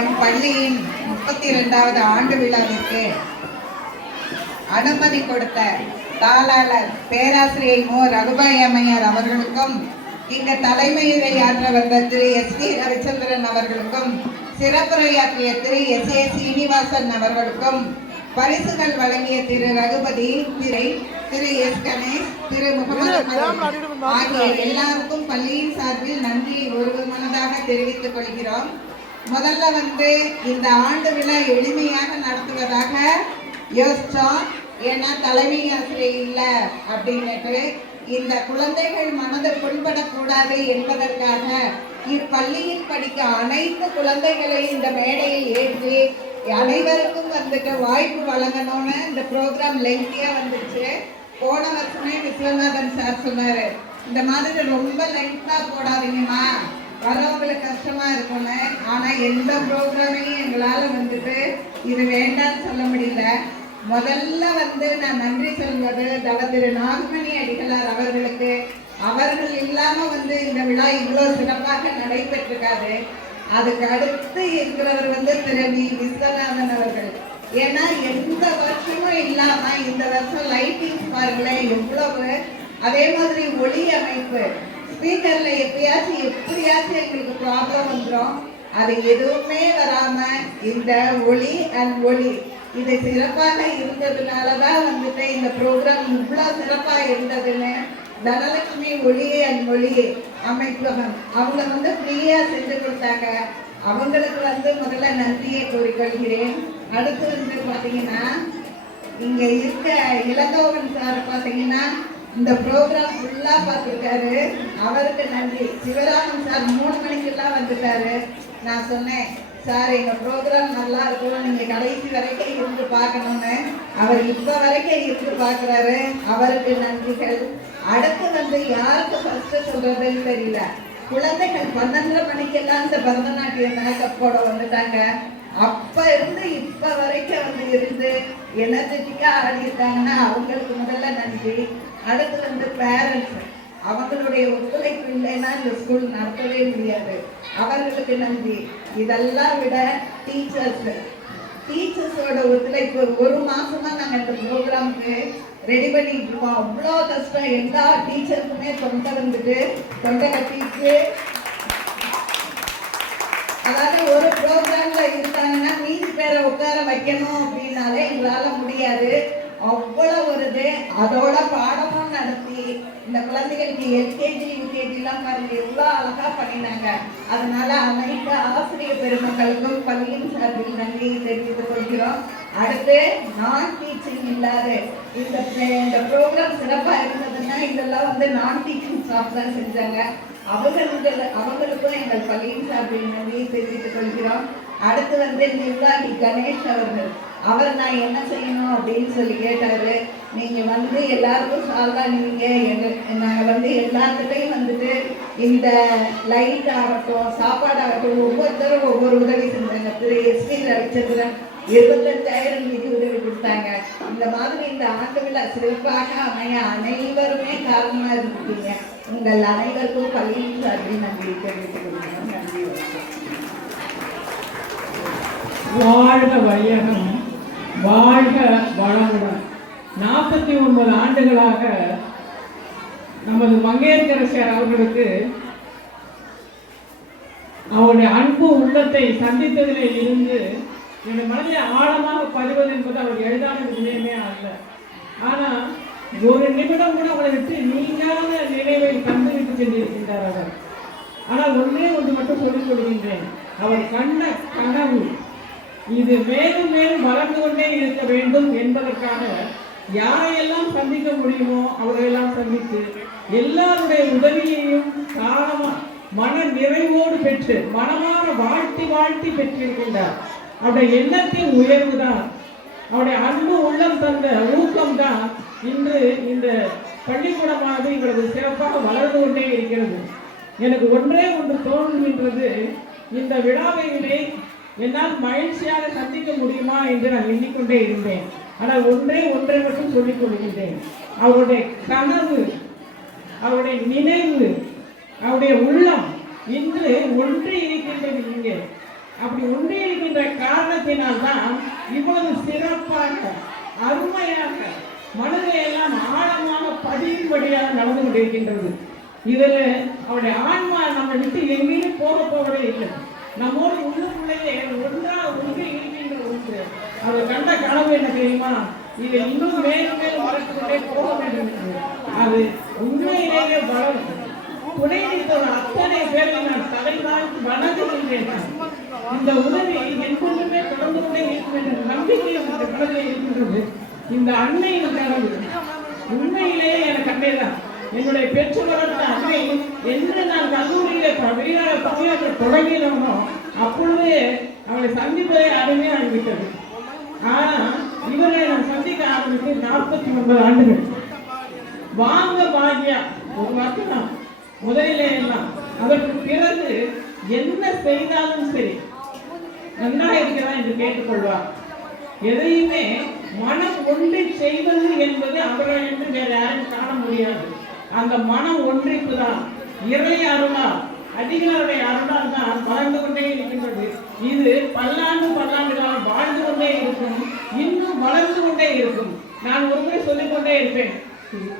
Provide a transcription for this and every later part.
M பள்ளியின் 32வது ஆண்டு விழாவிற்கு அனுமதி கொடுத்த தாளாளர் பேராசிரியை மு ரகுபாய் அம்மையார் அவர்களுக்கும், இங்கு தலைமையுரை ஆற்ற வந்த திரு எஸ்.டி. ரவிச்சந்திரன் அவர்களுக்கும், சிறப்புரையாற்றிய திரு எஸ்.ஏ. சீனிவாசன் அவர்களுக்கும், பரிசுகள் வழங்கிய திரு ரகுபதி, திரு எஸ். கணேஷ், திரு முகமது ஆகிய எல்லாருக்கும் பள்ளியின் சார்பில் நன்றியை ஒரு மனதாக தெரிவித்துக் கொள்கிறோம். முதல்ல இந்த ஆண்டு விழா எளிமையாக நடத்துவதாக யோசிச்சோம். ஏன்னா தலைமை ஆசிரியர் இல்லை அப்படின்னுட்டு இந்த குழந்தைகள் மனதை புண்படக்கூடாது என்பதற்காக இப்பள்ளியில் படிக்க அனைத்து குழந்தைகளையும் இந்த மேடையில் ஏற்றி அனைவருக்கும் வாய்ப்பு வழங்கணும்னு இந்த ப்ரோக்ராம் லெங்க்தியா வந்துச்சு. போன வருஷமே விஸ்வநாதன் சார் சொன்னாரு, இந்த மாதிரி ரொம்ப லெங்க்தா போடாதீங்கம்மா, வரவங்களுக்கு கஷ்டமா இருக்கும்னு. ஆனா எந்த ப்ரோக்ராமையும் எங்களால இது வேண்டாம்னு சொல்ல முடியல. முதல்ல நான் நன்றி சொல்வது திரு நாகமணி அடிகளார் அவர்களுக்கு. அவர்கள் இல்லாம இந்த விழா இவ்வளவு சிறப்பாக நடைபெற்றிருக்காது. அதுக்கு அடுத்து இருக்கிறவர் திரு வி. விஸ்வநாதன் அவர்கள். ஏன்னா எந்த வருஷமும் இல்லாம இந்த வருஷம் லைட்டிங் பாருங்களேன் எவ்வளவு. அதே மாதிரி ஒளி அமைப்பு, ஸ்பீக்கர்ல எப்படியாச்சும் எங்களுக்கு ப்ராப்ளம் வந்துடும். அது எதுவுமே வராம இந்த ஒளி அண்ட் ஒளி இது சிறப்பாக இருந்ததுனாலதான் இந்த ப்ரோக்ராம் இவ்வளவு சிறப்பா இருந்ததுன்னு தனலட்சுமி ஒளியே அண்ட் ஒளியே அமைப்பகம் அவங்க ஃப்ரீயா செஞ்சு கொடுத்தாங்க. அவங்களுக்கு முதல்ல நன்றியை கூறிக்கொள்கிறேன். அடுத்து பாத்தீங்கன்னா இங்க இருக்க இளங்கோவன் சார் பாத்தீங்கன்னா இந்த ப்ரோக்ராம் ஃபுல்லா பார்த்துருக்காரு, அவருக்கு நன்றி. சிவராமன் சார் 3 மணிக்கெல்லாம் வந்துட்டாரு. நான் சொன்னேன், சார் எங்க ப்ரோக்ராம் நல்லா இருக்கும், நீங்க கடைசி வரைக்கும் இருந்து பார்க்கணும்னு. அவர் இப்ப வரைக்கும் இருந்து பார்க்கிறாரு, அவருக்கு நன்றிகள். அடுத்து யாருக்கு ஃபர்ஸ்ட் சொல்றதுன்னு தெரியல. குழந்தைகள் 12:30 மணிக்கெல்லாம் இந்த பரதநாட்டிய மேக்கப் போட வந்துட்டாங்க. அப்ப இருந்து இப்ப வரைக்கும் இருந்து எனர்ஜெட்டிக்கா ஆடி இருக்காங்கன்னா அவங்களுக்கு முதல்ல நன்றி. அடுத்து பேரண்ட்ஸ், அவங்களுடைய ஒத்துழைப்பு இல்லைன்னா இந்த ஸ்கூல் நடத்தவே முடியாது, அவர்களுக்கு நன்றி. இதெல்லாம் விட டீச்சர்ஸோட ஒத்துழைப்பு. 1 மாசமா நாங்கள் இந்த ப்ரோக்ராமுக்கு ரெடி பண்ணிட்டு இருக்கோம். அவ்வளோ கஷ்டம். எல்லா டீச்சருக்குமே தொண்டை கட்டிட்டு, அதாவது ஒரு ப்ரோக்ராம்ல இருக்காங்கன்னா மீதி பேரை உட்கார வைக்கணும் அப்படின்னாலே எங்களால முடியாது. அவ்வளவு அதோட பாடமும் நடத்தி இந்த குழந்தைகளுக்கு எல்கேஜி யூகேஜி எல்லாம் பாருங்க எவ்வளவு அழகா பண்ணினாங்க. அதனால அனைத்து ஆசிரியர் பெருமக்களுக்கும் பள்ளியின் சார்பில் நன்றியை தெரிவித்துக் கொள்கிறோம். அடுத்து நான் டீச்சிங் இல்லாத இந்த ப்ரோக்ராம் சிறப்பா இருந்ததுன்னா இதெல்லாம் நான் டீச்சிங் ஸ்டாஃப் தான் செஞ்சாங்க. அவங்களுக்கும் எங்கள் பள்ளியின் சார்பில் நன்றியை தெரிவித்துக் கொள்கிறோம். அடுத்து நிர்வாகி கணேஷ் அவர்கள், அவர் நான் என்ன செய்யணும் அப்படின்னு சொல்லி கேட்டாரு. நீங்க எல்லாருக்கும் சால்வா நீங்க நாங்க எல்லாத்துட்டையும் இந்த லைட் ஆகட்டும் சாப்பாடு ஆகட்டும் ஒவ்வொருத்தரும் ஒவ்வொரு உதவி செஞ்சாங்க. திரு எஸ்.டி. ரவிச்சந்திரன் 25,000 நிதி உதவி கொடுத்தாங்க. இந்த மாதிரி இந்த ஆண்டு விழா சிறப்பாக அமைய அனைவருமே காரணமா இருக்கீங்க. உங்கள் அனைவருக்கும் பள்ளியின் சார்பில் நன்றி தெரிவித்துக் கொள்கிறோம். நன்றி. வாழ்க வையகம், வாழ்க வளமுடன். 49 ஆண்டுகளாக நமது மங்கையர்கரசியார் அவர்களுக்கு அவருடைய அன்பு உள்ளத்தை சந்தித்ததிலே இருந்து என்னுடைய மனதில் ஆழமாக பதிவது என்பது அவர் எளிதான விஷயமே அல்ல. ஆனால் ஒரு நிமிடம் கூட அவரை விட்டு நீங்காத நினைவை தந்துவிட்டு சென்றிருக்கின்றார் அவர். ஆனால் ஒன்றே ஒன்று மட்டும் சொல்லிக் கொள்கின்றேன், அவர் கண்ட கனவு இது மேலும் மேலும் வளர்ந்து கொண்டே இருக்க வேண்டும் என்பதற்காக யாரையெல்லாம் சந்திக்க முடியுமோ அவரையெல்லாம் சந்தித்து எல்லாருடைய உதவியையும் மன நிறைவோடு பெற்று மனமான வாழ்த்தி பெற்றிருக்கின்றார். அவருடைய எண்ணத்தின் உயர்வு தான், அவருடைய அன்பு உள்ளம் தந்த ஊக்கம் தான் இன்று இந்த பள்ளிக்கூடமானது இவ்வளவு சிறப்பாக வளர்ந்து கொண்டே இருக்கிறது. எனக்கு ஒன்றே ஒன்று தோன்றுகின்றது, இந்த விழாவையிலே என்னால் மகிழ்ச்சியாக சந்திக்க முடியுமா என்று நான் எண்ணிக்கொண்டே இருந்தேன். ஆனால் ஒன்றை மட்டும் சொல்லிக் கொள்கின்றேன், அவருடைய கனவு, அவருடைய நினைவு, அவருடைய உள்ளம் இன்று ஒன்று இருக்கின்றது. இங்கே அப்படி ஒன்றியிருக்கின்ற காரணத்தினால்தான் இவ்வளவு சிறப்பாக அருமையாக மனதை எல்லாம் ஆழமாக பதியும்படியாக நடந்து கொண்டிருக்கின்றது. இதில் அவருடைய ஆன்மா நம்ம விட்டு எங்கேயும் போவதே இல்லை. நம்மோடு உள்ளுக்குள்ளேயே ஒன்று இருக்கின்ற ஒன்று. அவர் கண்ட கனவு என்ன தெரியுமா? இது இன்னும் மேலும் மேலும் வளர்த்துக்கொண்டே போக வேண்டும் என்று. அது உண்மையிலேயே வளரும். துணையளித்தவர் அத்தனை பேரை நான் தலைவாழ்த்து வணங்குகின்றேன். இந்த உதவி எப்பொழுதுமே தொடர்ந்து கொண்டே இருக்கும் என்ற நம்பிக்கை அந்த கடலில் இருக்கின்றது. இந்த அன்னையின் கனவு உண்மையிலேயே எனக்கு அன்னைதான். என்னுடைய பெற்றோர்கள அன்னை என்று நான் கல்லூரியில பணியாற்ற தொடங்கினோமோ அப்பொழுதே அவளை சந்திப்பதை அருமையாகிவிட்டது. ஆனா இவர்களை நான் சந்திக்க ஆரம்பித்து 49 ஆண்டுகள். வாங்க பாக்கியா ஒரு வார்த்தை தான் முதலிலே எல்லாம். அதற்கு பிறகு என்ன செய்தாலும் சரி நன்றாக இருக்கிறதா என்று கேட்டுக்கொள்வார். எதையுமே மனம் ஒன்றி செய்வது என்பது அவர்கள் என்று வேற யாரும் காண முடியாது. அந்த மனம் ஒன்றிப்பு தான் இறை அருளால் அதிகாருடைய அருளால் தான் வளர்ந்து கொண்டே இருக்கின்றது. இது பல்லாண்டு காலம் வாழ்ந்து கொண்டே இருக்கும், இன்னும் வளர்ந்து கொண்டே இருக்கும். நான் ஒருமுறை சொல்லிக் கொண்டே இருப்பேன்,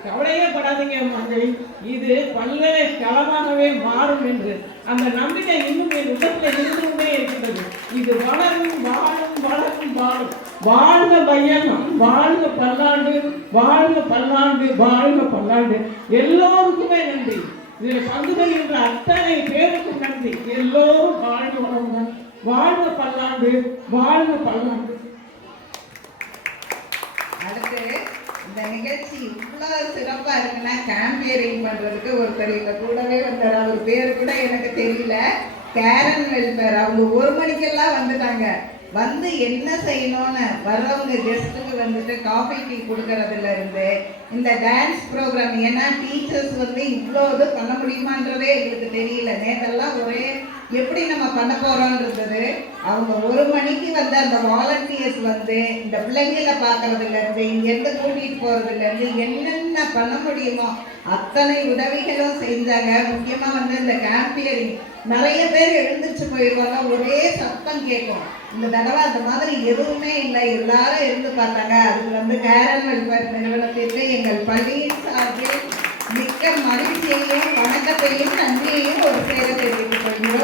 கவலையே படாதீங்க மகள், இது பல்கலைக்கழகமாகவே மாறும் என்று. அந்த நம்பிக்கை இன்னும் என் உலகத்தில் இருந்து கொண்டே இருக்கின்றது. இது வளரும் வாழும் வளரும் வாழும். வாழ்க வையகம், வாழ்க பல்லாண்டு, வாழ்க பல்லாண்டு, வாழ்க பல்லாண்டு. எல்லோருக்குமே நன்றி. இதில் பங்கு பெறுகின்ற அத்தனை பேருக்கும் நன்றி. எல்லோரும் வாழ்க வளமுடன், வாழ்க பல்லாண்டு, வாழ்க பல்லாண்டு. அடுத்து இந்த நிகழ்ச்சி இவ்வளவு சிறப்பா இருக்குன்னா கேம்பியரிங் பண்றதுக்கு ஒருத்தர் இங்க கூடவே வந்தார். அவர் பேர் கூட எனக்கு தெரியல. கேரன் வெல்ஃபேர். அவங்க 1 மணிக்கெல்லாம் வந்துட்டாங்க. வந்து என்ன செய்யணும்னு வர்றவங்க கெஸ்ட்டுக்கு வந்துட்டு காஃபி டீ கொடுக்கறதுல இருந்து இந்த டான்ஸ் ப்ரோக்ராம். ஏன்னா டீச்சர்ஸ் வந்து இவ்வளோ இது பண்ண முடியுமான்றதே எங்களுக்கு தெரியல. நேற்றெல்லாம் ஒரே எப்படி நம்ம பண்ண போறோம்னு இருந்தது. அவங்க 1 மணிக்கு வந்து அந்த வாலண்டியர்ஸ் வந்து இந்த பிள்ளைங்களை பார்க்கறதுல இருந்து இங்கேருந்து கூட்டிகிட்டு போறதுல இருந்து என்னென்ன பண்ண முடியுமோ அத்தனை உதவிகளும் செஞ்சாங்க. முக்கியமாக வந்து இந்த கேம்பியரிங் நிறைய பேர் எழுந்திரிச்சு போயிடுவாங்க, ஒரே சத்தம் கேட்கும். இந்த தடவை அந்த மாதிரி எதுவுமே இல்லை, எல்லாரும் இருந்து பார்த்தாங்க. அது வந்து கேரன் வெல்ஃபேர் நிறுவனத்திற்கு எங்கள் பள்ளியின் சார்பில் மிக்க மகிழ்ச்சியையும் வணக்கத்தையும் நன்றியையும் ஒரு சேர தெரிவித்துக் கொள்கிறோம்.